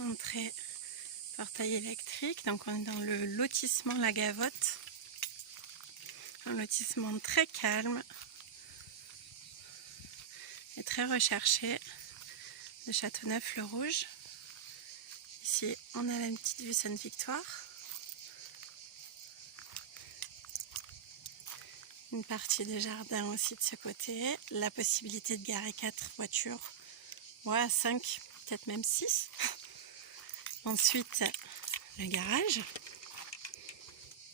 Entrée, portail électrique. Donc on est dans le lotissement La Gavotte. Un lotissement très calme et très recherché de Châteauneuf-le-Rouge. Ici on a la petite vue Sainte-Victoire. Une partie de jardin aussi de ce côté. La possibilité de garer 4 voitures. Ouais, 5, peut-être même 6. Ensuite, le garage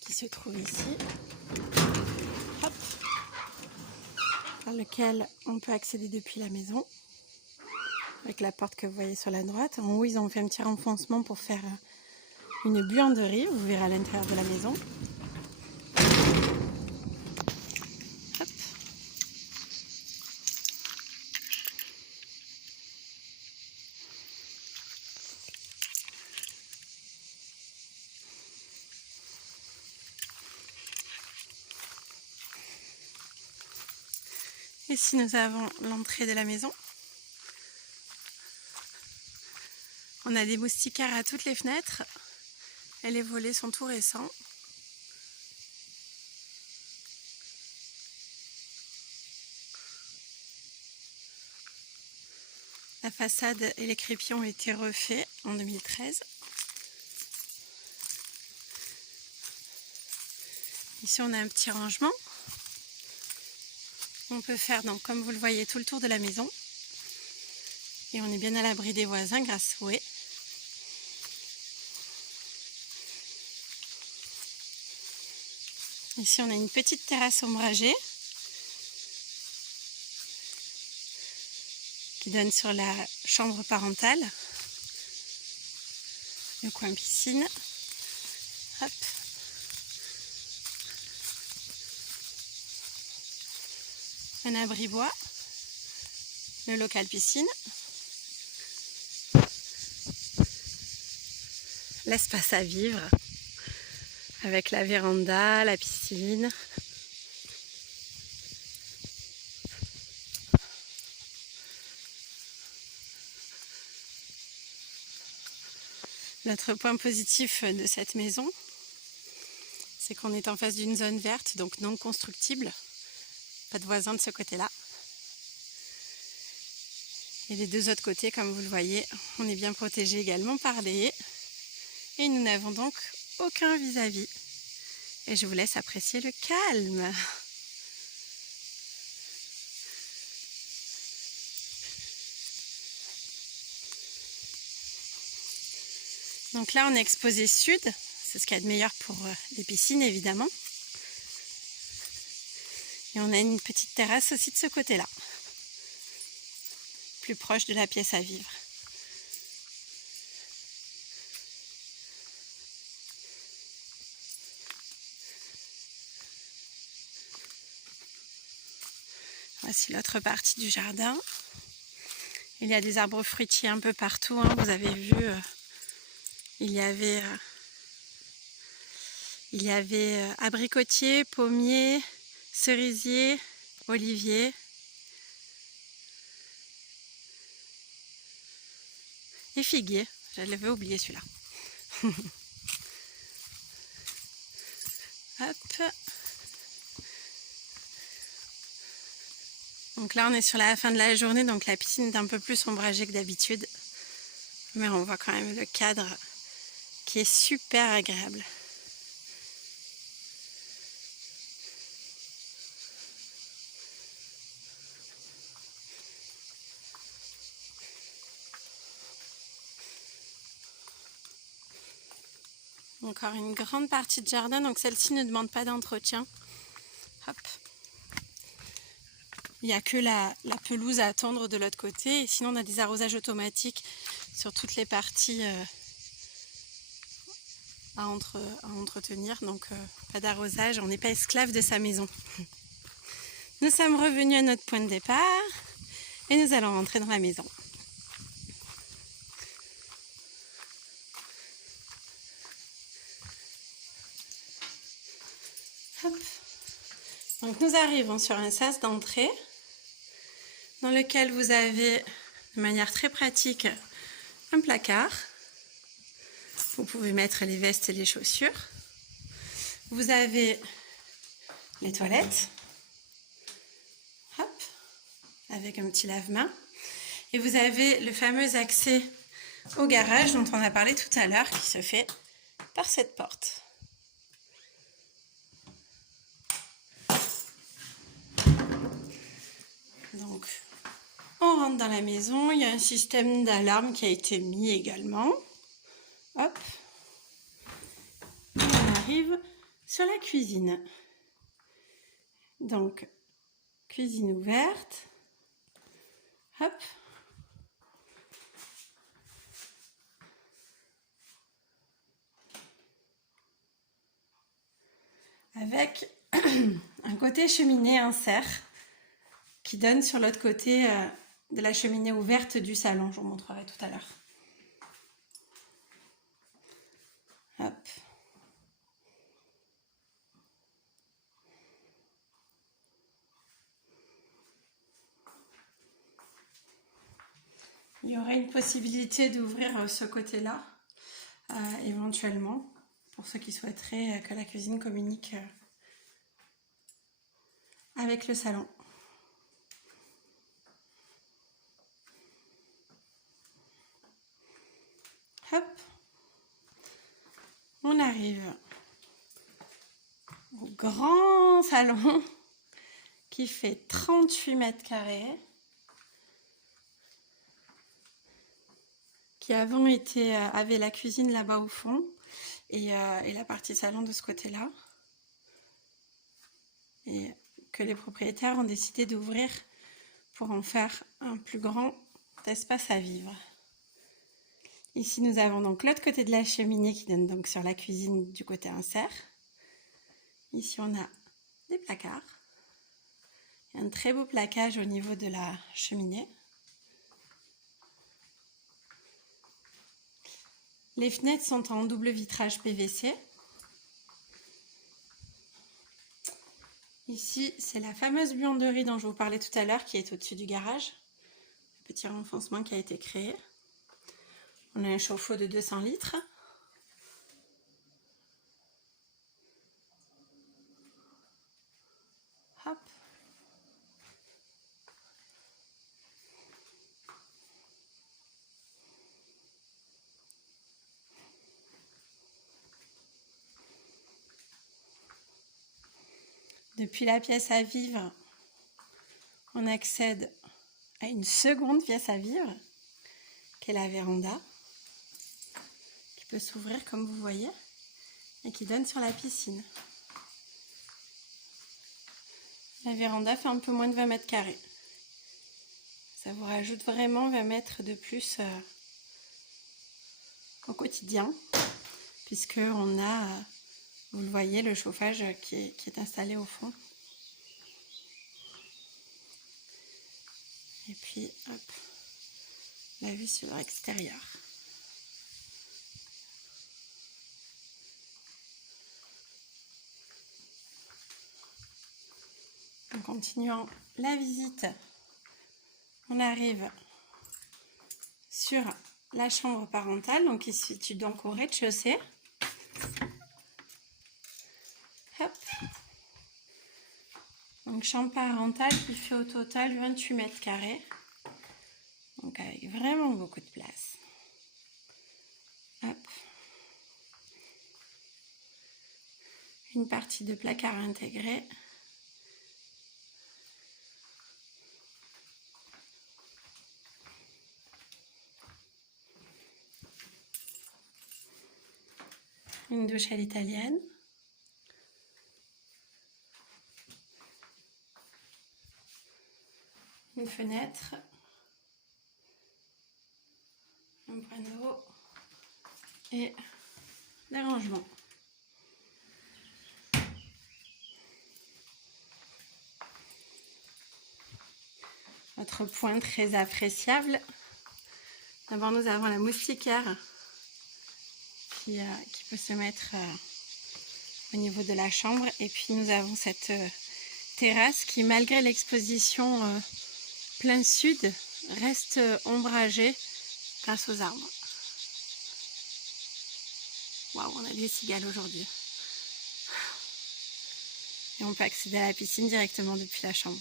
qui se trouve ici. Hop. Par lequel on peut accéder depuis la maison. Avec la porte que vous voyez sur la droite. En haut, ils ont fait un petit renfoncement pour faire une buanderie. Vous verrez à l'intérieur de la maison. Hop. Ici, nous avons l'entrée de la maison. On a des moustiquaires à toutes les fenêtres et les volets sont tout récents. La façade et les crépiers ont été refaits en 2013. Ici on a un petit rangement. On peut faire, donc, comme vous le voyez, tout le tour de la maison. Et on est bien à l'abri des voisins grâce au haie. Ici on a une petite terrasse ombragée qui donne sur la chambre parentale, le coin piscine. Hop. Un abri bois, le local piscine, l'espace à vivre avec la véranda, la piscine. Notre point positif de cette maison, c'est qu'on est en face d'une zone verte, donc non constructible. Pas de voisins de ce côté-là. Et les deux autres côtés, comme vous le voyez, on est bien protégé également par les haies. Et nous n'avons donc aucun vis-à-vis. Et je vous laisse apprécier le calme. Donc là, on est exposé sud. C'est ce qu'il y a de meilleur pour les piscines, évidemment. Et on a une petite terrasse aussi de ce côté-là. Plus proche de la pièce à vivre. Voici l'autre partie du jardin. Il y a des arbres fruitiers un peu partout. Hein. Vous avez vu, il y avait abricotier, pommier, cerisier, olivier. Et figuier. Je l'avais oublié celui-là. Hop. Donc là, on est sur la fin de la journée, donc la piscine est un peu plus ombragée que d'habitude. Mais on voit quand même le cadre qui est super agréable. Encore une grande partie de jardin, donc celle-ci ne demande pas d'entretien. Hop. Il n'y a que la pelouse à attendre de l'autre côté. Et sinon, on a des arrosages automatiques sur toutes les parties à entretenir. Donc, pas d'arrosage. On n'est pas esclave de sa maison. Nous sommes revenus à notre point de départ. Et nous allons rentrer dans la maison. Hop. Donc, nous arrivons sur un sas d'entrée dans lequel vous avez, de manière très pratique, un placard Vous pouvez mettre les vestes et les chaussures. Vous avez les toilettes. Hop, avec un petit lave-main. Et vous avez le fameux accès au garage dont on a parlé tout à l'heure qui se fait par cette porte. Donc, on rentre dans la maison. Il y a un système d'alarme qui a été mis également. Hop. Et on arrive sur la cuisine. Donc, cuisine ouverte. Hop. Avec un côté cheminée insert qui donne sur l'autre côté de la cheminée ouverte du salon. Je vous montrerai tout à l'heure. Hop. Il y aurait une possibilité d'ouvrir ce côté-là, éventuellement, pour ceux qui souhaiteraient que la cuisine communique avec le salon. Hop, on arrive au grand salon qui fait 38 mètres carrés, qui avant avait la cuisine là-bas au fond et la partie salon de ce côté-là, et que les propriétaires ont décidé d'ouvrir pour en faire un plus grand espace à vivre. Ici, nous avons donc l'autre côté de la cheminée qui donne donc sur la cuisine du côté insert. Ici, on a des placards. Il y a un très beau plaquage au niveau de la cheminée. Les fenêtres sont en double vitrage PVC. Ici, c'est la fameuse buanderie dont je vous parlais tout à l'heure qui est au-dessus du garage. Le petit renfoncement qui a été créé. On a un chauffe-eau de 200 litres. Hop. Depuis la pièce à vivre, on accède à une seconde pièce à vivre, qui est la véranda, qui peut s'ouvrir comme vous voyez, et qui donne sur la piscine. La véranda fait un peu moins de 20 mètres carrés. Ça vous rajoute vraiment 20 mètres de plus au quotidien, puisque on a, vous le voyez, le chauffage qui est installé au fond. Et puis, hop, la vue sur l'extérieur. En continuant la visite, on arrive sur la chambre parentale, donc qui se situe donc au rez-de-chaussée. Hop. Donc chambre parentale qui fait au total 28 mètres carrés. Donc avec vraiment beaucoup de place. Hop. Une partie de placard intégré. Une douche à l'italienne. Une fenêtre. Un point d'eau. Et des rangements. Autre point très appréciable. D'abord, nous avons la moustiquaire qui peut se mettre au niveau de la chambre. Et puis, nous avons cette terrasse qui, malgré l'exposition plein sud, reste ombragée grâce aux arbres. Waouh, on a des cigales aujourd'hui. Et on peut accéder à la piscine directement depuis la chambre.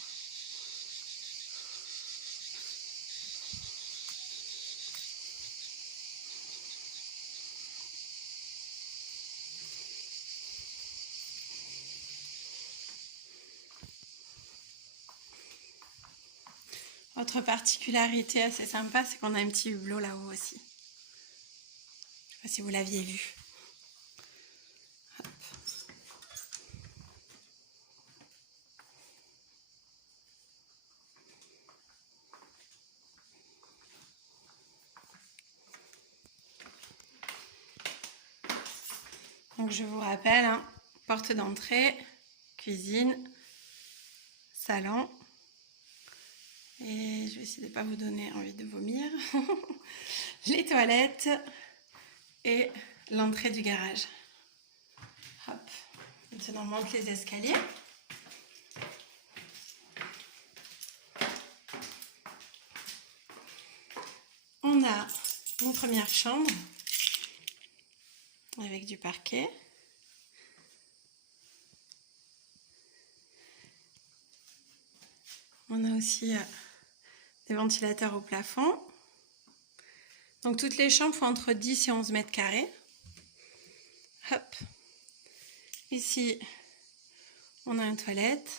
Autre particularité assez sympa, c'est qu'on a un petit hublot là-haut aussi. Je ne sais pas si vous l'aviez vu. Hop. Donc je vous rappelle, hein, porte d'entrée, cuisine, salon. Et je vais essayer de ne pas vous donner envie de vomir. Les toilettes et l'entrée du garage. Hop. Maintenant, on monte les escaliers. On a une première chambre avec du parquet. On a aussi des ventilateurs au plafond. Donc toutes les chambres font entre 10 et 11 mètres carrés. Hop. Ici, on a une toilette.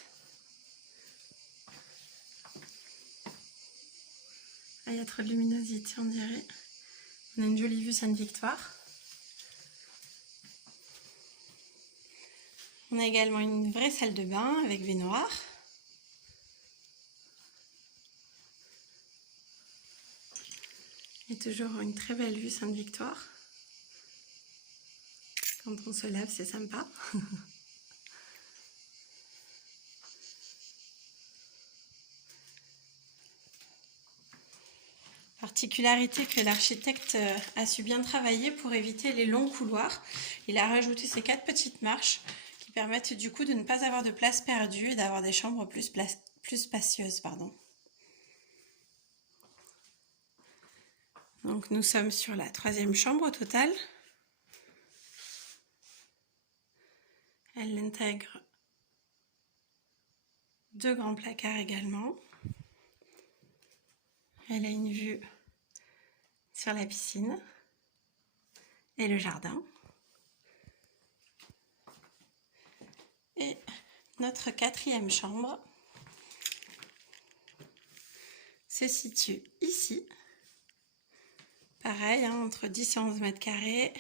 Ah, il y a trop de luminosité, on dirait. On a une jolie vue Sainte-Victoire. On a également une vraie salle de bain avec baignoire. Et toujours une très belle vue Sainte-Victoire. Quand on se lève, c'est sympa. Particularité que l'architecte a su bien travailler pour éviter les longs couloirs. Il a rajouté ces 4 petites marches qui permettent du coup de ne pas avoir de place perdue et d'avoir des chambres plus spacieuses. Donc nous sommes sur la 3e chambre au total. Elle intègre 2 grands placards également. Elle a une vue sur la piscine et le jardin. Et notre 4e chambre se situe ici. Pareil, hein, entre 10 et 11 mètres carrés.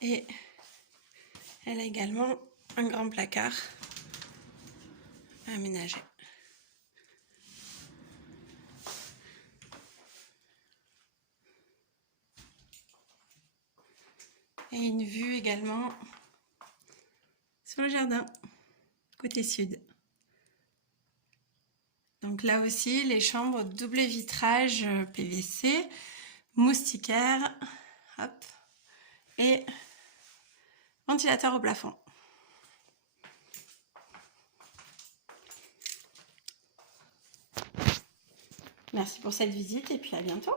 Et elle a également un grand placard aménagé. Et une vue également sur le jardin, côté sud. Donc là aussi, les chambres double vitrage PVC, moustiquaire, hop, et ventilateur au plafond. Merci pour cette visite et puis à bientôt.